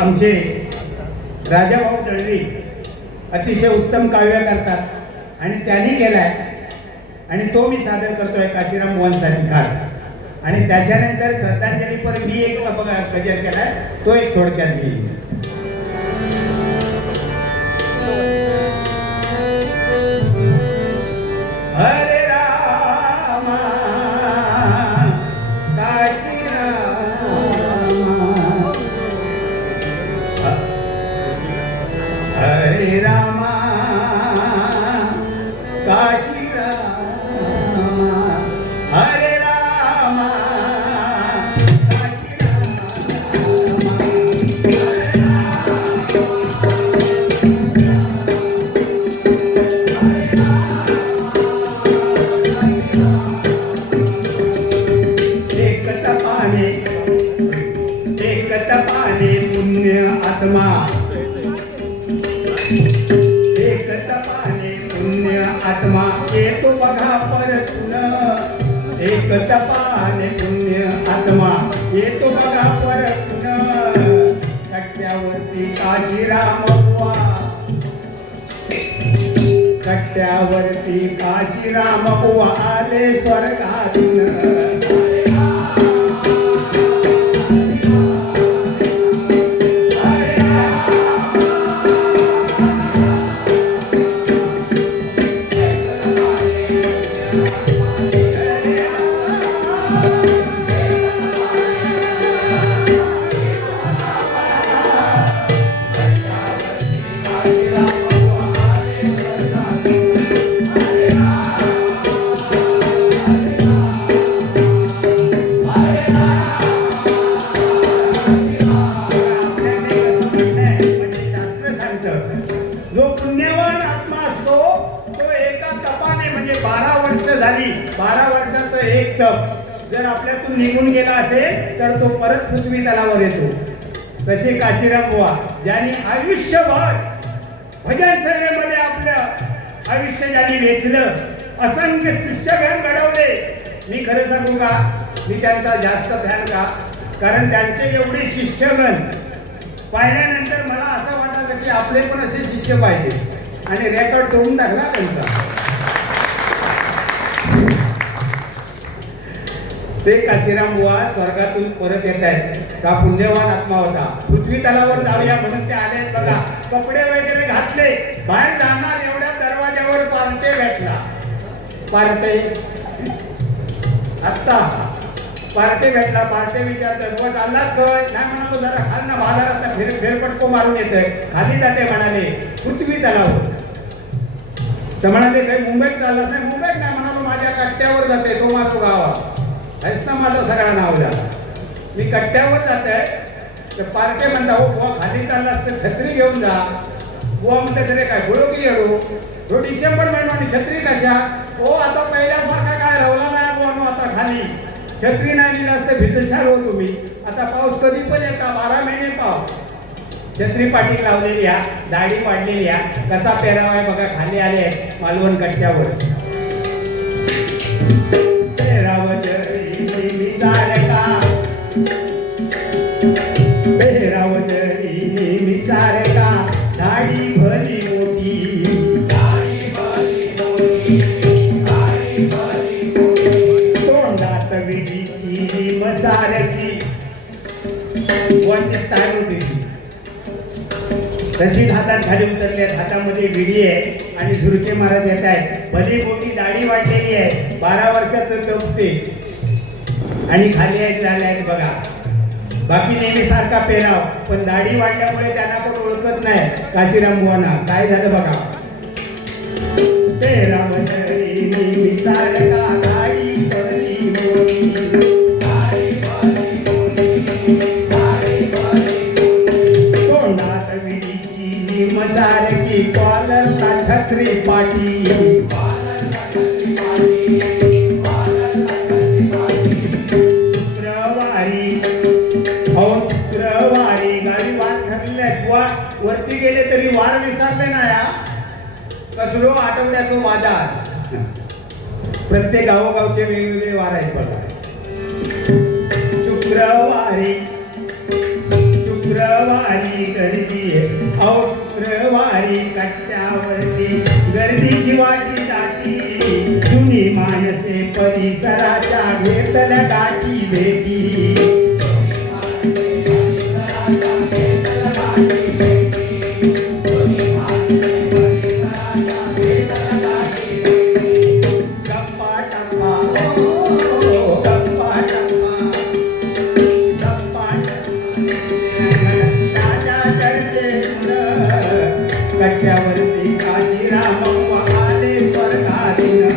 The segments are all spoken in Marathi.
आमचे राजाभाऊ दळवी अतिशय उत्तम काव्य करतात आणि त्यांनी केलाय आणि तो मी सादर करतोय काशीराम मोहनसाठी खास. आणि त्याच्यानंतर श्रद्धांजलीपर मी एक गजल केलाय तो एक थोडक्यात घेईन. हरे रामा काशी रामा हरे रामा काशी रामा हरे रामा काशी एक तपाने पुण्य आत्मा एक तपाने पुण्य आत्मा येतो बघा परतून. एक तपाने पुण्य आत्मा येतो बघा परतून. कट्ट्यावरती काशीराम बुवा कट्ट्यावरती काशीराम बुवा आले स्वर्गातून. जो पुण्यवान आत्मा असतो तो एका तपाने म्हणजे 12 वर्ष झाली 12 वर्षाचं एक तप जर आपल्यातून निघून गेला असेल तर तो परत पृथ्वी तलावर येतो. तसे काशीराम बुवा ज्यांनी आयुष्यभर भजन सेवेमध्ये आपलं आयुष्य ज्यांनी वेचलं असंख्य शिष्यगण घडवले. मी खरं सांगू का मी त्यांचा जास्त फॅन का कारण त्यांचे एवढे शिष्यगण पाहिल्यानंतर मला असं वाटायचं की आपले पण असे शिष्य पाहिजे आणि रेकॉर्ड करून टाकला त्यांचा. ते काशीराम बुवा स्वर्गातून परत येत आहेत का पुण्यवान आत्मा होता. पृथ्वी तलावर जाऊया म्हणून ते आले बघा. कपडे वगैरे घातले बाहेर जाणार एवढ्या दरवाजावर पार्टे भेटला. पार्टे आत्ता पार्टे भेटला. पार्टे विचारतोय बुवा चाललाच काय नाही म्हणालो जरा खाल ना बाजारात फेरपटको मारून येतोय. खाली जाते म्हणाले पृथ्वी तलावर. तर म्हणाले काही मुंबईत चाललाच नाही. मुंबईत नाही म्हणालो माझ्या कट्ट्यावर जाते तो माझा गावा हेच ना माझं सगळं नाव झालं. मी कट्ट्यावर जात आहे तर पार्टे म्हणता हो बुवा खाली चाललास तर छत्री घेऊन जा. बुवा म्हणते तरी काय बोलो की येडो तो डिसेंबर महिन्याने छत्री कशा हो आता पहिल्यासारखा काय रावला नाही बुवा आता खाली छत्री नाही दिलास तर भिजशाल हो तुम्ही. आता पाऊस कधी पण येता 12 महिने पाऊस. छत्री पाठी लावलेली आहे दाढी पाडलेली आहे कसा पेरावा आहे बघा. खाली आले मालवण कट्ट्यावर. पेरावं जरी नेहमी सारखा पेरावं जरी नेहमी सारखा दाढी भली मोठी तोंडात विडीची मसारखी वरती स्टाईल होती तशी हातात खाली उतरली आहेत. हातामध्ये विडी आहे आणि झुरके मारत येत आहेत. भली मोठी दाढी वाढलेली आहे. 12 वर्षाचं तप ते आणि खाली आहेत झाले आहेत बघा. बाकी नेहमी सारखा पेराव पण दाढी वाढल्यामुळे त्यांना पण ओळखत नाही काशीराम बुवांना. काय झालं बघा. पेराव जरी नेहमी सारखा दाढी भली मोठी तोंडात विडीची मसारखी कॉलरला छत्री पाटी शुक्रवारी गाडी वाट घातल्या वरती गेले तरी वार विसरले नाही. कसलो आठवड्यातो बाजार प्रत्येक गावोगावचे वेगवेगळे वार आहेत बघा. शुक्रवारी शुक्रवारी गर्दी अहो शुक्रवारी कट्ट्यावरती गर्दीची वाटी दाटी जुनी माणसे परिसराच्या घेतल्या गाठी भेटी कट्ट्यावरती काशीराम आले स्वर्गातून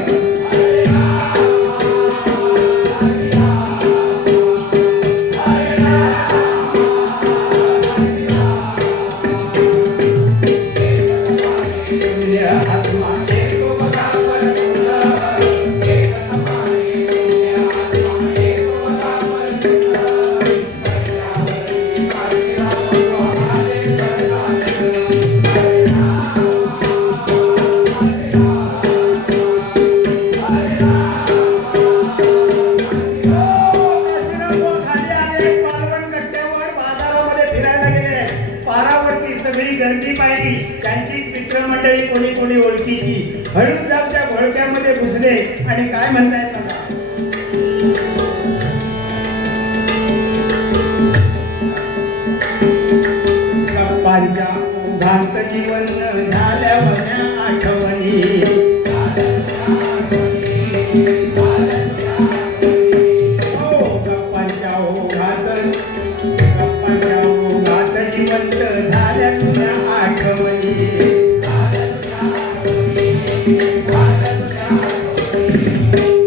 गर्दी पाहिली त्यांची मित्रमंडळी कोणी कोणी ओळखीची हळूच जाऊन त्या घोळक्यामध्ये घुसले आणि काय म्हणतायत मला गप्पांच्या ओघांत जीवन झाल्या भल्या आठवणी गप्पांच्या ओघात जिवंत झाल्या तुझ्या आठवणी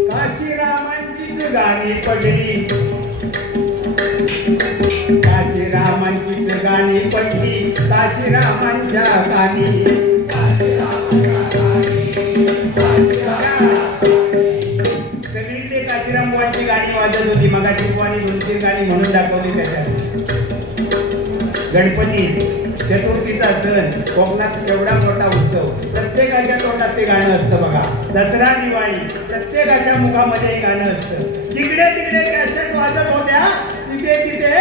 काशीरामांचीच गाणी पडली काशीरामांचीच गाणी पडली काशीरामांच्या गाणी सगळीकडे काशीराम बुवांची गाणी वाजत होती मगाशी बुवांनी 2-3 गाणी म्हणून दाखवली त्याच्यात गणपती चतुर्थीचा सण कोकणात केवढा मोठा उत्सव प्रत्येकाच्या तोंडात ते गाणं असतं बघा दसरा दिवाळी प्रत्येकाच्या मुखामध्ये हे गाणं असतं तिकडे तिकडे कॅसेट वाजत होत्या तिथे तिथे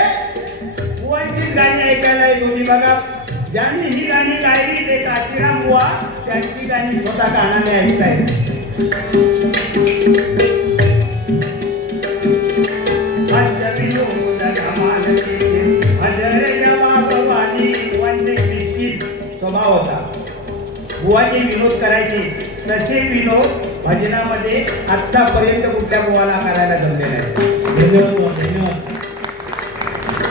बुवांचीच गाणी ऐकायला येत होती बघा ज्यांनी ही गाणी गायली ते काशीराम बुवा त्यांची गाणी स्वतः गाण्याने ऐकतायत स्वभाव होता बुवाचे विनोद करायचे तसे विनोद भजनामध्ये आतापर्यंत कुठल्या बुवाला करायला जमले नाही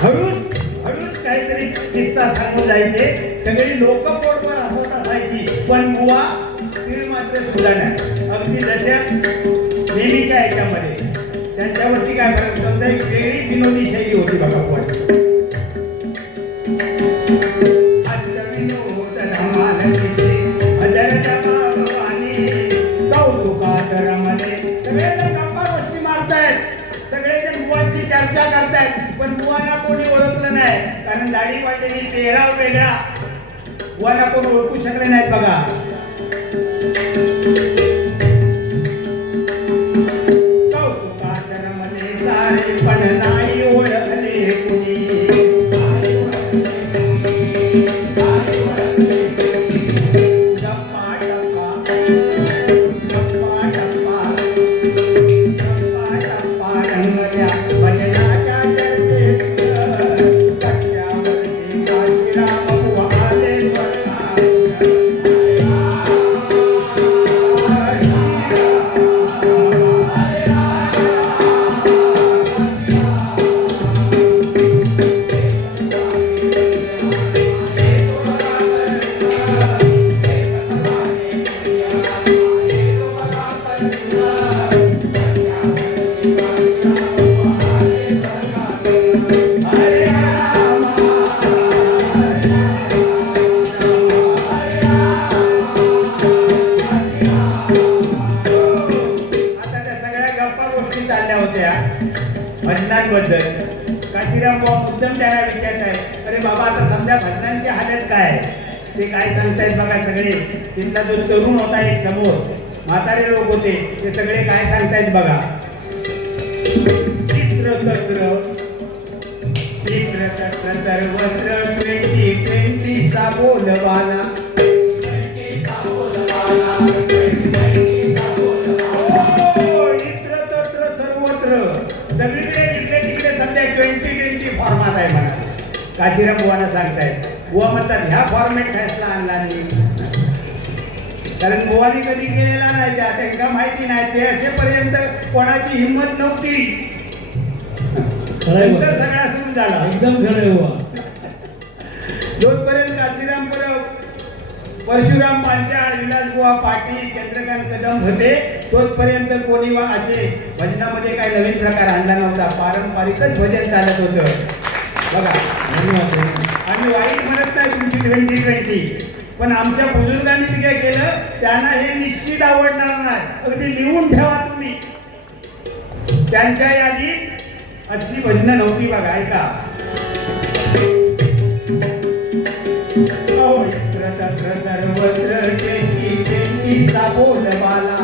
हळूच हळूच काहीतरी किस्सा सांगून जायचे सगळी लोक पोटवर हसत असायची पण बुवा तीळ मात्र सुद्धा नाही अगदी जशा नेहमीच्या ह्याच्यामध्ये त्यांच्यावरती काय फरक समजा एक वेगळी विनोदी शैली होती बघा बुवा चर्चा करतायत पण बुवाला कोणी ओळखलं नाही कारण दाढी वाढलेली पेहराव वेगळा बुवाला कोण ओळखू शकले नाहीत बघा कौतुकातरमध्ये सारे पण नाही ओळखले कुणी भजनांबद्दल काशीराम बुवा मुद्दाम त्याला विचारत आहे अरे बाबा आता समजा भजनांची हालत काय ते काय सांगतायत बघा सगळे तिथला जो तरुण होता एक समोर म्हातारे लोक होते ते सगळे काय सांगतायत बघा चित्र तत्र इत्र तत्र सर्वत्र 2020चा बोलबाला. इत्र तत्र सर्वत्र सगळीकडे इकडे तिकडे सध्या 2020 फॉर्मात आहे म्हणा. काशीराम बुवांना सांगतायत. बुवा म्हणतात ह्या फॉर्मेट फॅसला आणला नाही, कारण बुवानी कधी गेलेला नाही, त्या त्यांना माहिती नाही. ते असेपर्यंत कोणाची हिंमत नव्हती. नंतर सगळा सुरू झाला. एकदम खरं बुवा. जोपर्यंत काशीराम परशुराम पांचाळ, विलासबुवा पाटील, चंद्रकांत कदम होते तोपर्यंत कोणी असे भजनामध्ये काही नवीन प्रकार आणला नव्हता. पारंपरिकच भजन चालत होतं बघा. आम्ही वाईट म्हणत नाही तुमची 2020, पण आमच्या बुजुर्गांनी काय केलं त्यांना हे निश्चित आवडणार नाही. अगदी लिहून ठेवा तुम्ही. त्यांच्या यादीत असली भजनं नव्हती बघा. ऐका. सर्वत्र 2020चा बोलबाला.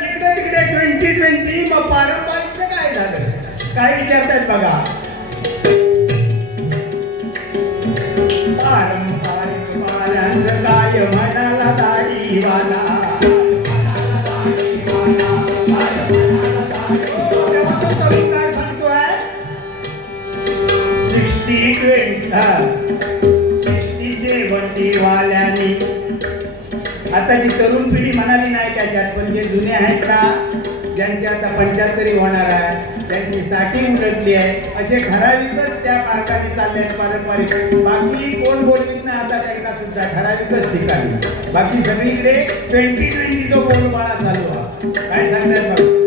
जिकडे तिकडे 2020 मग पारंपरिक काय झालं काय विचारतायत बघा. पारंपरिक वाल्यांचं काय म्हणाला दाढीवाला. 60-70 वाल्यांनी आता जी तरुण पिढी म्हणाली नाही त्याच्यात, पण जे जुने आहेत ना, ज्यांची आता 75 होणार आहे, त्यांची 60 उलटली आहे, असे ठराविकच त्या मार्गाने चालले आहेत पारंपरिक. बाकी कोण बोलवीत नाही आता त्यांना सुद्धा ठराविकच ठिकाणी. बाकी सगळीकडे 2020 जो बोलबाला चालू आहे. काय सांगतात बघा.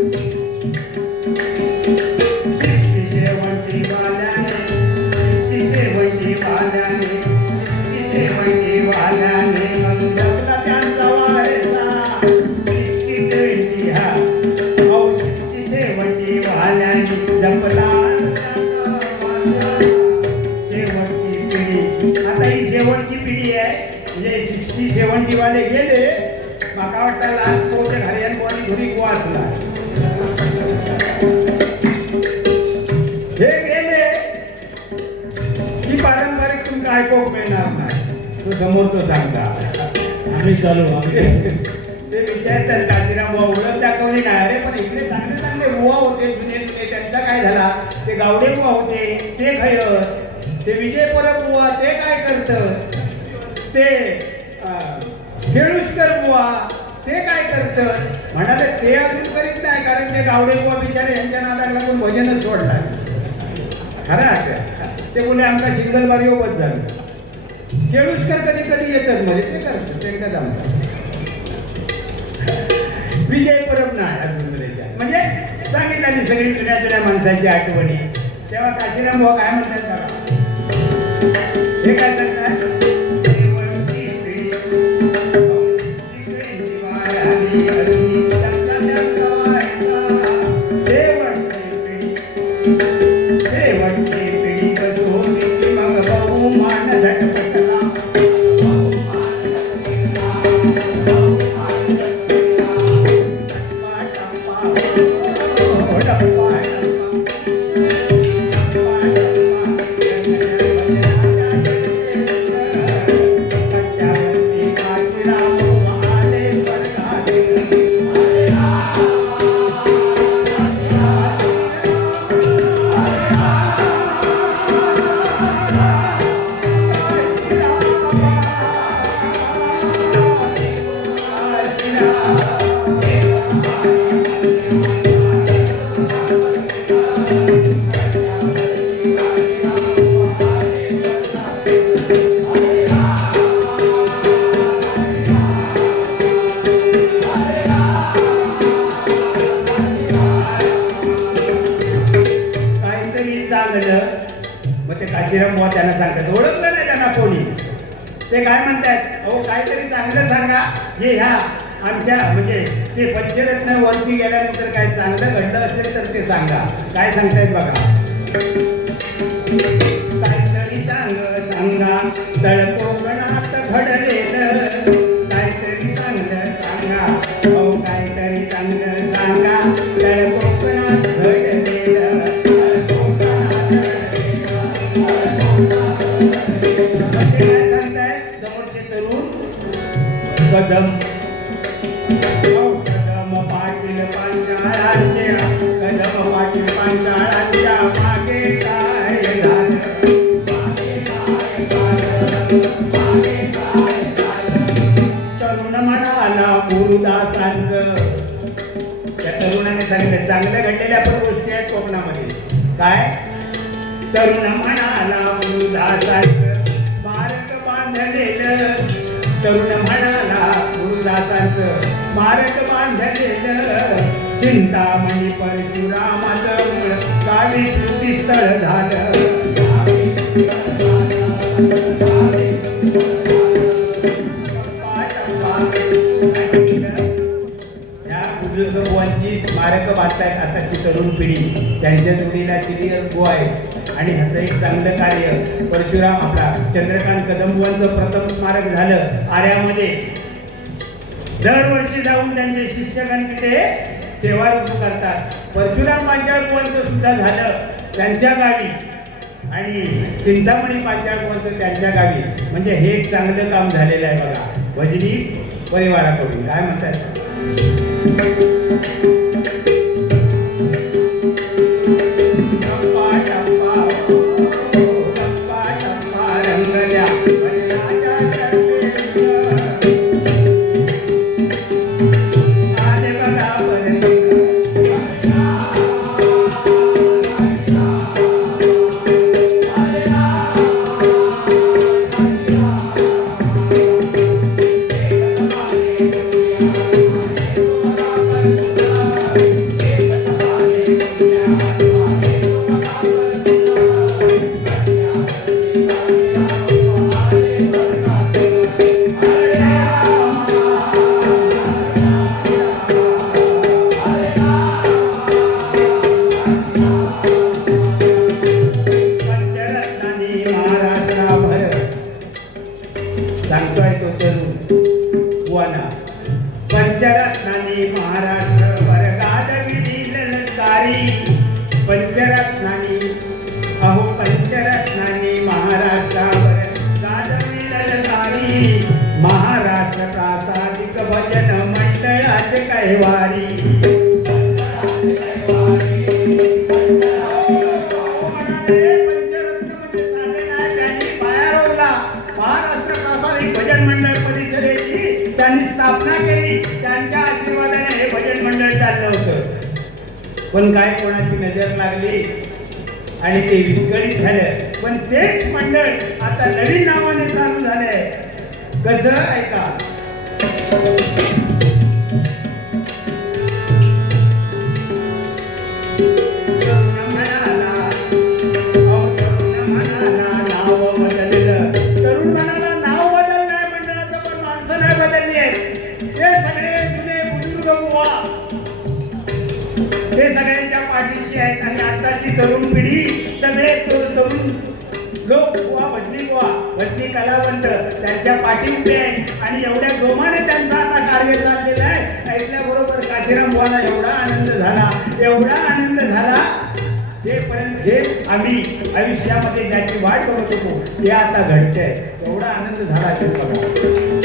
आता ही शेवटची पिढी आहे. म्हणजे 60-70 वाले गेले. मला वाटतं लास्ट कोर्ट हरियाण कोणी घरी वाचला. हे गेले की पारंपरिक तुमचा ऐकूक मिळणार नाही. तो समोर तो सांगता आम्ही चालू ते विचारतात काशीराम बुवा ओळख दाखवली नाही. अरे पण इकडे चांगले चांगले बुवा होते जुने जुने, त्यांचा काय झाला. ते गावडे बुवा होते ते खय, ते विजय परब बुवा ते काय करत, ते खेळुसकर बुवा ते काय करत म्हणाले. ते अजून करीत नाही, कारण ते गावडे बुवा बिचारे यांच्या नादाला लागून भजनच सोडला. खरं ते बोले आमचा सिंगल बारी बस झालं. खेळुसकर कधी कधी येतात मध्ये ते करतात, ते एकदा जमतात. विजय परब नाही अजून म्हणजे सांगितलं मी सगळी जुन्या जुन्या माणसाची आठवणी. तेव्हा काशीराम बुवा काय म्हणतात बघा. हे काय सांगतात. काशीराम बुवा त्यांना सांगतात. ओळखलं नाही त्यांना कोणी. ते काय म्हणतात. अहो काहीतरी चांगलं सांगा जे ह्या आमच्या म्हणजे ते पंचरत्न वरती गेल्यानंतर काय चांगलं घडलं असेल तर ते सांगा. काय सांगतायत बघा. काहीतरी चांगलं सांगा तळ कोकणात घडलेलं. काहीतरी चांगलं सांगा. अहो काहीतरी कदम कदम पाटील पांचाळांच्या कदम पाटील पांचाळांच्या मागे काय झालं तरुण म्हणाला गुरुदासांचं त्या तरुणाने सांगितलं चांगल्या घडलेल्या पण गोष्टी आहेत कोकणामध्ये काय तरुण म्हणाला गुरुदासांचं स्मारक बांधलेलं तरुण म्हणाला गुरुदासांचं स्मारक बांधलेलं चिंतामणी परशुरामाचं मूळ गावी स्मृतीस्थळ झालं बुजुर्गोवांची स्मारक बांधतायत आताची तरुण पिढी त्यांच्या जोडीला सिरियल गो आहे आणि असं एक चांगलं कार्य परशुराम आपला चंद्रकांत कदमबुवांचं प्रथम स्मारक झालं आर्यामध्ये दरवर्षी जाऊन त्यांचे शिष्यगण तिथे सेवा करतात परशुराम पांचाळबुवांचं सुद्धा झालं त्यांच्या गावी आणि चिंतामणी पांचाळबुवांचं त्यांच्या गावी म्हणजे हे एक चांगलं काम झालेलं आहे बघा भजनी परिवाराकडून काय म्हणतात सांगतोय तो तरुण बुवाना पंचरत्नांनी महाराष्ट्र वर्गात विलीनकारी पंचरत्नांनी अहो पंचरत्नांनी महाराष्ट्रावर गाजविलकारी महाराष्ट्र प्रासादिक भजन मंडळाचे कैवारी भजन मंडळ परिषदेची त्यांनी स्थापना केली त्यांच्या आशीर्वादाने हे भजन मंडळ चाललं होतं पण काय कोणाची नजर लागली आणि ते विस्कळीत झालं पण तेच मंडळ आता नवीन नावाने चालू झालंय कसं ऐका ते सगळ्यांच्या पाठीशी आहेत आणि आताची तरुण पिढी सगळे तरुण लोक बुवा भजनी कलावंत त्यांच्या पाठी उभे आहेत आणि एवढ्या जोमाने त्यांचं आता कार्य चाललेलं आहे ऐकल्याबरोबर काशीराम बुवाला एवढा आनंद झाला जे आम्ही आयुष्यामध्ये ज्याची वाट बघत होतो ते आता घडतंय एवढा आनंद झाला असेल बघा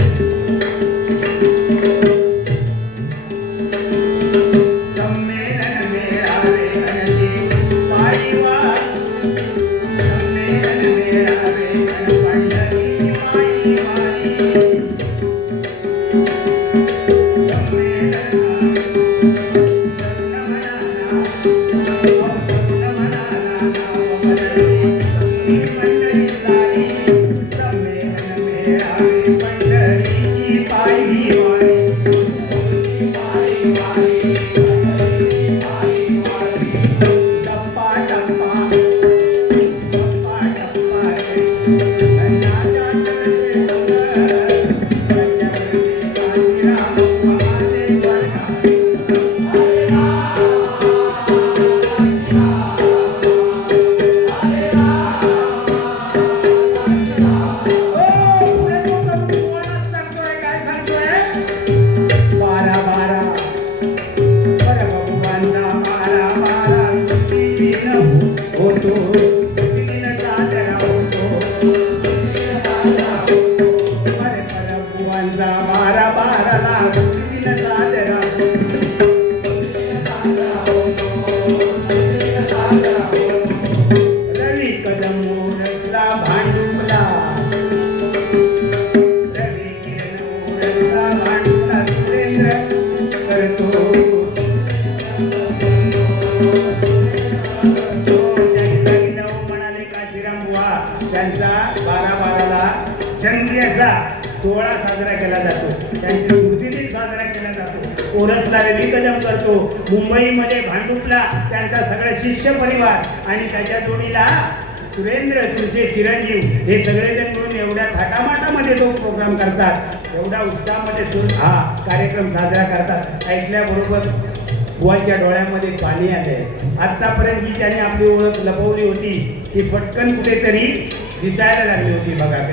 कदम रस्ता भांडुपला रवी किरण रस्ता भांडुपला सुरेंद्र करतो म्हणाले काशीराम बुवा त्यांचा 12/12ला जंगी असा सोहळा साजरा केला जातो. त्यांची स्मृतिदिन साजरा केला जातो. ओरसला रवी कदम करतो. मुंबईमध्ये भांडुपला त्यांचा सगळा शिष्य परिवार आणि त्याच्या जोडीला सुरेंद्र तुझे चिरंजीव हे सगळेजण मिळून एवढ्या थाटामाटामध्ये तो प्रोग्राम करतात. एवढ्या उत्साहामध्ये हा कार्यक्रम साजरा करतात. ऐकल्याबरोबर बुवाच्या डोळ्यामध्ये पाणी आले. आतापर्यंत जी त्याने आपली ओळख लपवली होती ती पटकन कुठेतरी दिसायला लागली होती. बघा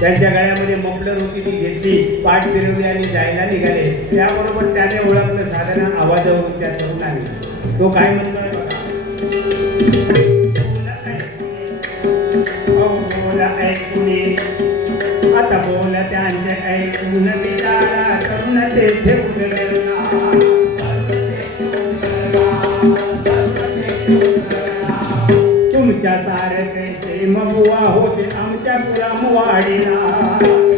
त्यांच्या गळ्यामध्ये मफलर होती ती घेतली, पाठ फिरवली आणि जायला निघाले. त्याबरोबर त्याने ओळखलं साधारण आवाजावरून त्या तरुणाने. तो काय म्हणतोय बघा. बोला ऐकुनी आता बोल त्यांचे ऐकून विचारा तरुण तेथे तुमच्या सारखे मगुवा होते आमच्या पुराम वाडीला.